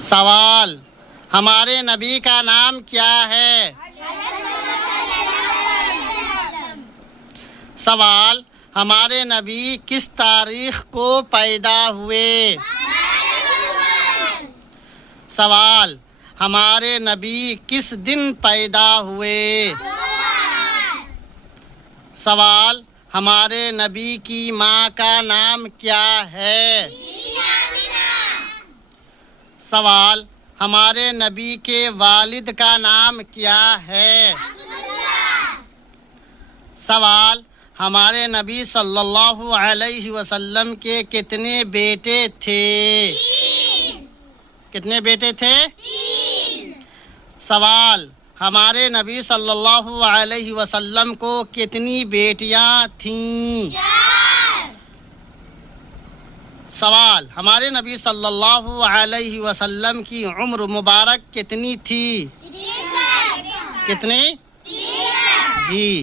سوال: ہمارے نبی کا نام کیا ہے؟ سوال: ہمارے نبی کس تاریخ کو پیدا ہوئے؟ سوال: ہمارے نبی کس دن پیدا ہوئے؟ سوال: ہمارے نبی کی ماں کا نام کیا ہے؟ سوال: ہمارے نبی کے والد کا نام کیا ہے؟ سوال: ہمارے نبی صلی اللہ علیہ وسلم کے کتنے بیٹے تھے؟ کتنے بیٹے تھے؟ سوال: ہمارے نبی صلی اللہ علیہ وسلم کو کتنی بیٹیاں تھیں؟ سوال: ہمارے نبی صلی اللہ علیہ وسلم کی عمر مبارک کتنی تھی؟ کتنی؟ جی